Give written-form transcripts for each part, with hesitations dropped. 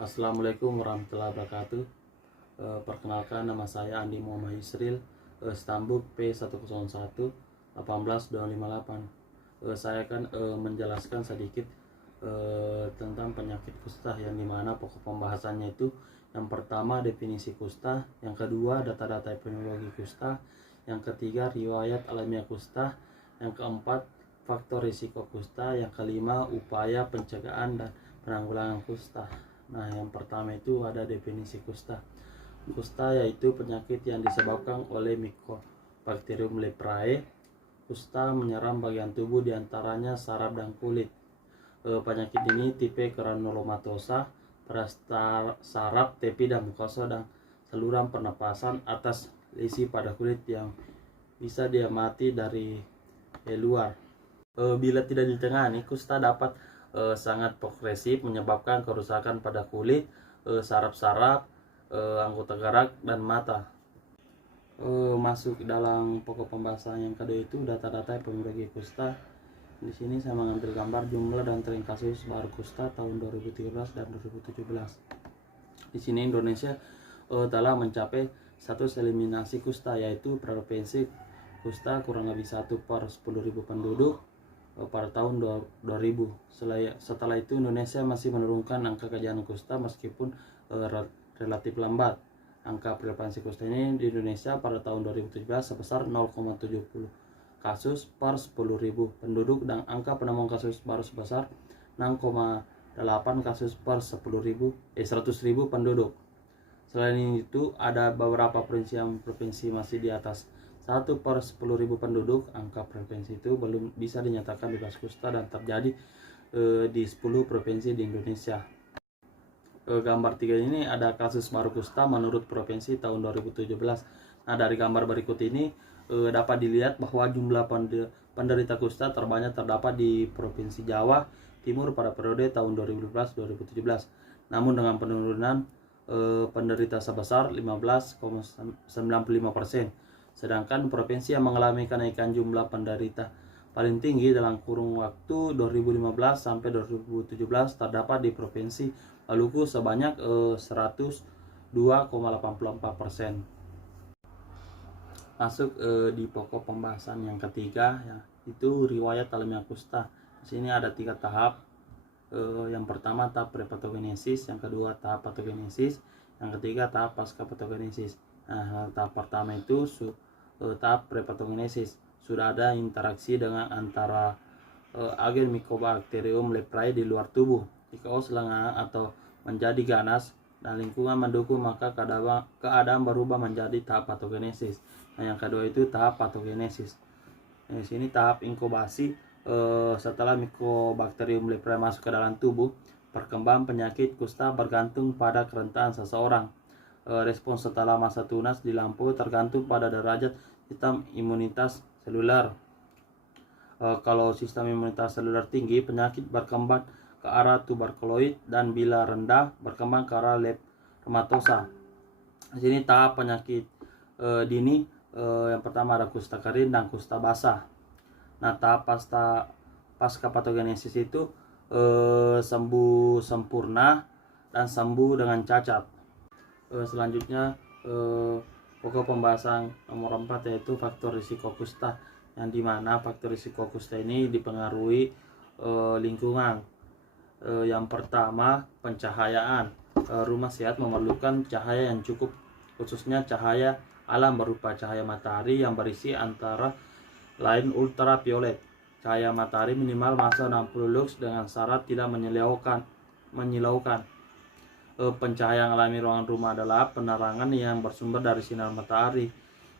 Assalamualaikum warahmatullahi wabarakatuh. Perkenalkan, nama saya Andi Muhammad Yusril, Stambuk P101 18258. Saya akan menjelaskan sedikit tentang penyakit kusta, yang dimana pokok pembahasannya itu yang pertama definisi kusta, yang kedua data-data epidemiologi kusta, yang ketiga riwayat alamiah kusta, yang keempat faktor risiko kusta, yang kelima upaya pencegahan dan penanggulangan kusta. Nah, yang pertama itu ada definisi kusta. Kusta yaitu penyakit yang disebabkan oleh Mycobacterium leprae. Kusta menyerang bagian tubuh diantaranya saraf dan kulit. Penyakit ini tipe granulomatosa pada saraf, tepi, dan mukosa dan saluran pernapasan atas, lesi pada kulit yang bisa diamati dari luar. Bila tidak ditangani, kusta dapat sangat progresif, menyebabkan kerusakan pada kulit, saraf-saraf, anggota gerak, dan mata. Masuk dalam pokok pembahasan yang kedua itu data-data epidemiologi kusta. Di sini saya mengambil gambar jumlah dan tren kasus baru kusta tahun 2013 dan 2017. Di sini Indonesia telah mencapai status eliminasi kusta, yaitu prevalensi kusta kurang lebih 1 per 10.000 penduduk pada tahun 2000. Setelah itu Indonesia masih menurunkan angka kejahatan kusta meskipun relatif lambat. Angka prevalensi kusta ini di Indonesia pada tahun 2017 sebesar 0,70 kasus per 10.000 penduduk dan angka penemuan kasus baru sebesar 6,8 kasus per 100.000 penduduk. Selain itu ada beberapa provinsi masih di atas 1 per 10.000 penduduk. Angka prevalensi itu belum bisa dinyatakan bebas kusta dan terjadi di 10 provinsi di Indonesia. Gambar 3 ini ada kasus baru kusta menurut provinsi tahun 2017. Nah, dari gambar berikut ini dapat dilihat bahwa jumlah penderita kusta terbanyak terdapat di Provinsi Jawa Timur pada periode tahun 2012-2017. Namun dengan penurunan penderita sebesar 15,95%. Sedangkan provinsi yang mengalami kenaikan jumlah penderita paling tinggi dalam kurun waktu 2015 sampai 2017 terdapat di Provinsi Maluku sebanyak 102,84%. Masuk di pokok pembahasan yang ketiga, ya, itu riwayat alamiah kusta. Di sini ada 3 tahap. Yang pertama tahap prepatogenesis, yang kedua tahap patogenesis, yang ketiga tahap pasca patogenesis. Nah, tahap pertama itu tahap prepatogenesis. Sudah ada interaksi dengan antara agen Mycobacterium leprae di luar tubuh. Jika os lengah atau menjadi ganas dan lingkungan mendukung, maka keadaan berubah menjadi tahap patogenesis. Nah, yang kedua itu tahap patogenesis. Di sini tahap inkubasi. Setelah Mycobacterium leprae masuk ke dalam tubuh, perkembangan penyakit kusta bergantung pada kerentanan seseorang. Respons setelah masa tunas dilampaui tergantung pada derajat sistem imunitas seluler. Kalau sistem imunitas seluler tinggi, penyakit berkembang ke arah tuberkuloid, dan bila rendah berkembang ke arah leptomatosa. Di sini tahap penyakit dini, yang pertama ada kusta kering dan kusta basah. Nah, tahap pasca patogenesis itu sembuh sempurna dan sembuh dengan cacat. Selanjutnya pokok pembahasan nomor 4 yaitu faktor risiko kusta, yang dimana faktor risiko kusta ini dipengaruhi lingkungan. Yang pertama pencahayaan. Rumah sehat memerlukan cahaya yang cukup, khususnya cahaya alam berupa cahaya matahari yang berisi antara lain ultraviolet. Cahaya matahari minimal massa 60 lux dengan syarat tidak menyilaukan. Pencahayaan alami ruangan rumah adalah penerangan yang bersumber dari sinar matahari,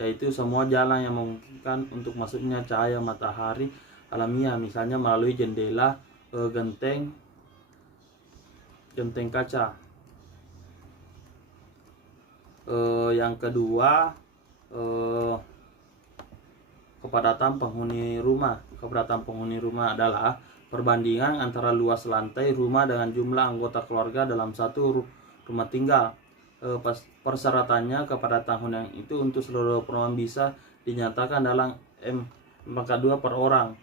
yaitu semua jalan yang memungkinkan untuk masuknya cahaya matahari alamiah, misalnya melalui jendela, genteng kaca. Yang kedua kepadatan penghuni rumah. Kepadatan penghuni rumah adalah perbandingan antara luas lantai rumah dengan jumlah anggota keluarga dalam satu rumah tinggal. Persyaratannya kepadatan hunian itu untuk seluruh perumahan bisa dinyatakan dalam M42 per orang.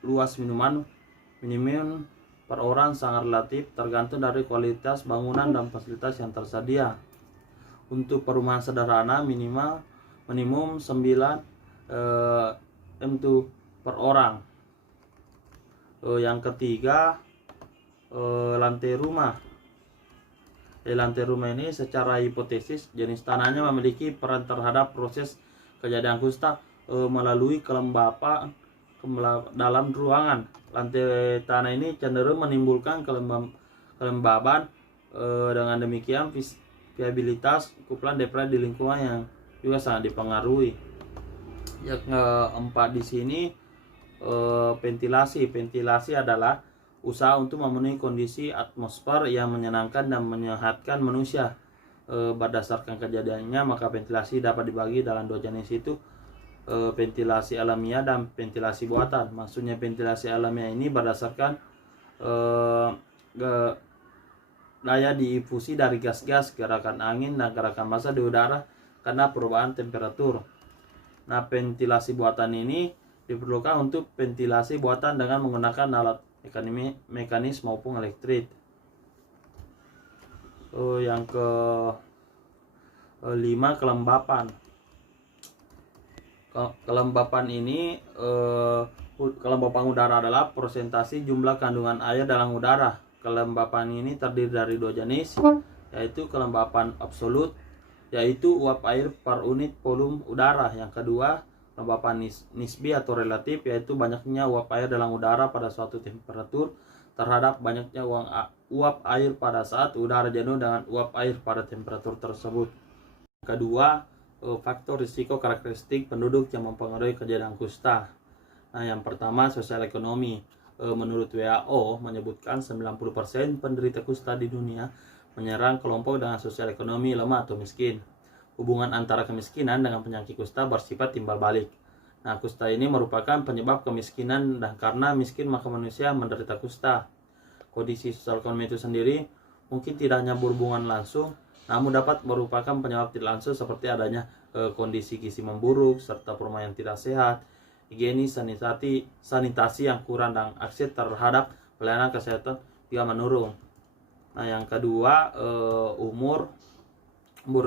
Luas minimum per orang sangat relatif tergantung dari kualitas bangunan dan fasilitas yang tersedia. Untuk perumahan sederhana minimum 9 m2 per orang. Yang ketiga, lantai rumah. Lantai rumah ini secara hipotesis jenis tanahnya memiliki peran terhadap proses kejadian kusta melalui kelembapan dalam ruangan. Lantai tanah ini cenderung menimbulkan kelembaban. Dengan demikian viabilitas kumpulan DPR di lingkungan yang juga sangat dipengaruhi. Yang keempat di sini ventilasi. Ventilasi adalah usaha untuk memenuhi kondisi atmosfer yang menyenangkan dan menyehatkan manusia. Berdasarkan kejadiannya, maka ventilasi dapat dibagi dalam dua jenis itu, ventilasi alamiah dan ventilasi buatan. Maksudnya ventilasi alamiah ini berdasarkan daya diinfusi dari gas-gas, gerakan angin dan gerakan massa di udara karena perubahan temperatur. Nah, ventilasi buatan ini diperlukan untuk ventilasi buatan dengan menggunakan alat mekanis maupun elektrik. Yang ke 5, kelembapan. Kelembapan ini kelembapan udara adalah persentase jumlah kandungan air dalam udara. Kelembapan ini terdiri dari dua jenis, yaitu kelembapan absolut, yaitu uap air per unit volume udara. Yang kedua, kelembapan nisbi atau relatif, yaitu banyaknya uap air dalam udara pada suatu temperatur terhadap banyaknya uap air pada saat udara jenuh dengan uap air pada temperatur tersebut. Kedua, faktor risiko karakteristik penduduk yang mempengaruhi kejadian kusta. Nah, yang pertama, sosial ekonomi. Menurut WHO menyebutkan 90% penderita kusta di dunia menyerang kelompok dengan sosial ekonomi lemah atau miskin. Hubungan antara kemiskinan dengan penyakit kusta bersifat timbal balik. Nah, kusta ini merupakan penyebab kemiskinan, dan karena miskin maka manusia menderita kusta. Kondisi sosial ekonomi itu sendiri mungkin tidak hanya berhubungan langsung, namun dapat merupakan penyebab tidak langsung seperti adanya kondisi gizi memburuk, serta perumahan yang tidak sehat, higienis, sanitasi yang kurang, dan akses terhadap pelayanan kesehatan juga menurun. Nah, yang kedua, umur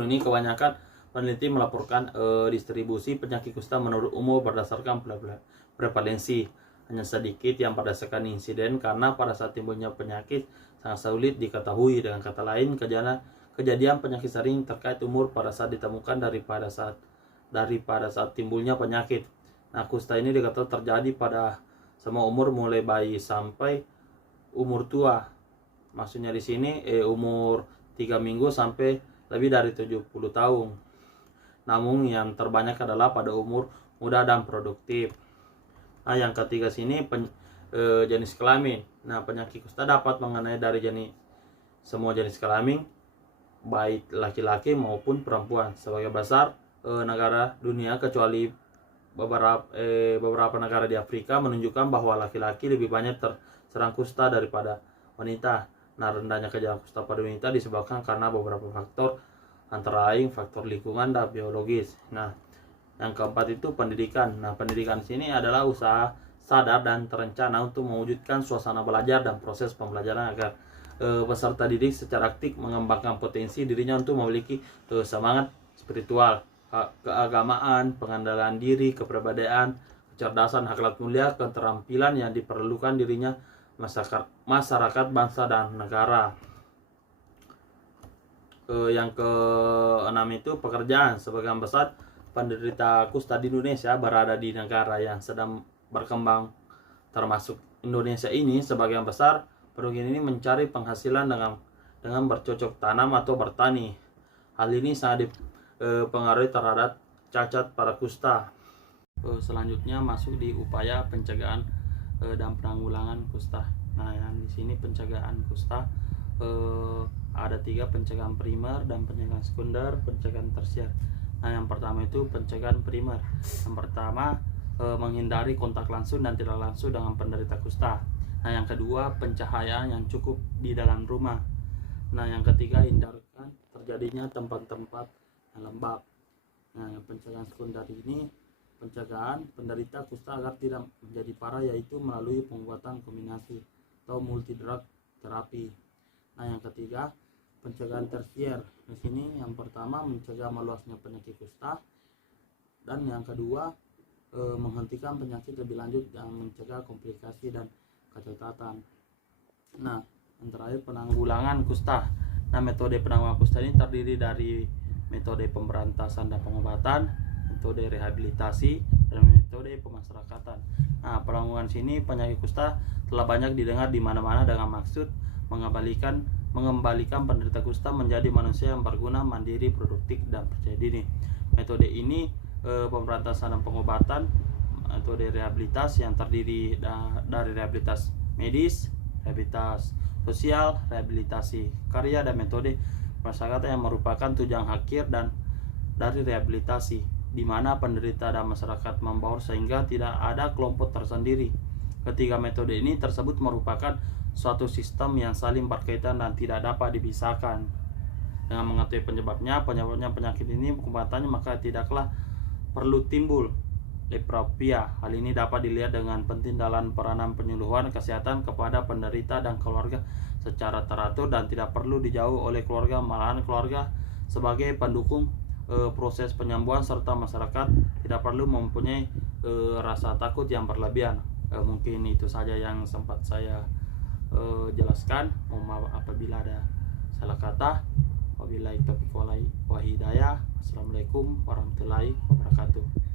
ini kebanyakan peneliti melaporkan distribusi penyakit kusta menurut umur berdasarkan prevalensi. Hanya sedikit yang berdasarkan insiden karena pada saat timbulnya penyakit sangat sulit diketahui. Dengan kata lain, kejadian penyakit sering terkait umur pada saat ditemukan daripada saat timbulnya penyakit. Nah, kusta ini dikatakan terjadi pada semua umur mulai bayi sampai umur tua. Maksudnya di sini umur 3 minggu sampai lebih dari 70 tahun. Namun yang terbanyak adalah pada umur muda dan produktif. Nah, yang ketiga sini jenis kelamin. Nah, penyakit kusta dapat mengenai dari semua jenis kelamin, baik laki-laki maupun perempuan. Sebagai besar negara dunia kecuali beberapa negara di Afrika menunjukkan bahwa laki-laki lebih banyak terserang kusta daripada wanita. Nah, rendahnya kejadian kusta pada wanita disebabkan karena beberapa faktor, antara lain faktor lingkungan dan biologis. Nah, yang keempat itu pendidikan. Nah, pendidikan sini adalah usaha sadar dan terencana untuk mewujudkan suasana belajar dan proses pembelajaran agar peserta didik secara aktif mengembangkan potensi dirinya untuk memiliki semangat spiritual, keagamaan, pengendalian diri, kepribadian, kecerdasan, akhlak mulia, keterampilan yang diperlukan dirinya masyarakat, bangsa, dan negara. Yang keenam itu pekerjaan. Sebagian besar penderita kusta di Indonesia berada di negara yang sedang berkembang, termasuk Indonesia ini. Sebagian besar penduduk ini mencari penghasilan dengan bercocok tanam atau bertani. Hal ini sangat dipengaruhi terhadap cacat pada kusta. Selanjutnya masuk di upaya pencegahan dan penanggulangan kusta. Nah, yang di sini pencegahan kusta ada 3: pencegahan primer dan pencegahan sekunder, pencegahan tersier. Nah, yang pertama itu pencegahan primer. Yang pertama, menghindari kontak langsung dan tidak langsung dengan penderita kusta. Nah, yang kedua, pencahayaan yang cukup di dalam rumah. Nah, yang ketiga, hindarkan terjadinya tempat-tempat yang lembab. Nah, yang pencegahan sekunder ini pencegahan penderita kusta agar tidak menjadi parah, yaitu melalui pembuatan kombinasi atau multi drug terapi. Nah, yang ketiga, pencegahan tersier. Di sini yang pertama mencegah meluasnya penyakit kusta, dan yang kedua menghentikan penyakit lebih lanjut dan mencegah komplikasi dan kecacatan. Nah, yang terakhir penanggulangan kusta. Nah, metode penanggulangan kusta ini terdiri dari metode pemberantasan dan pengobatan, metode rehabilitasi, dan metode pemasyarakatan. Nah, penanggulangan sini penyakit kusta telah banyak didengar di mana-mana dengan maksud mengembalikan penderita kusta menjadi manusia yang berguna, mandiri, produktif, dan percaya diri. Metode ini pemberantasan dan pengobatan, metode rehabilitas yang terdiri dari rehabilitas medis, rehabilitas sosial, rehabilitasi karya, dan metode masyarakat yang merupakan tujuan akhir dan dari rehabilitasi, di mana penderita dan masyarakat membaur sehingga tidak ada kelompok tersendiri. Ketiga metode ini tersebut merupakan suatu sistem yang saling berkaitan dan tidak dapat dipisahkan. Dengan mengetahui penyebabnya penyakit ini pengobatannya, maka tidaklah perlu timbul leukopenia. Hal ini dapat dilihat dengan penting dalam peranan penyuluhan kesehatan kepada penderita dan keluarga secara teratur dan tidak perlu dijauh oleh keluarga, malahan keluarga sebagai pendukung proses penyembuhan serta masyarakat tidak perlu mempunyai rasa takut yang berlebihan. Mungkin itu saja yang sempat saya jelaskan. Mohon maaf apabila ada salah kata. Wabillahi taufiq wal hidayah. Assalamualaikum warahmatullahi wabarakatuh.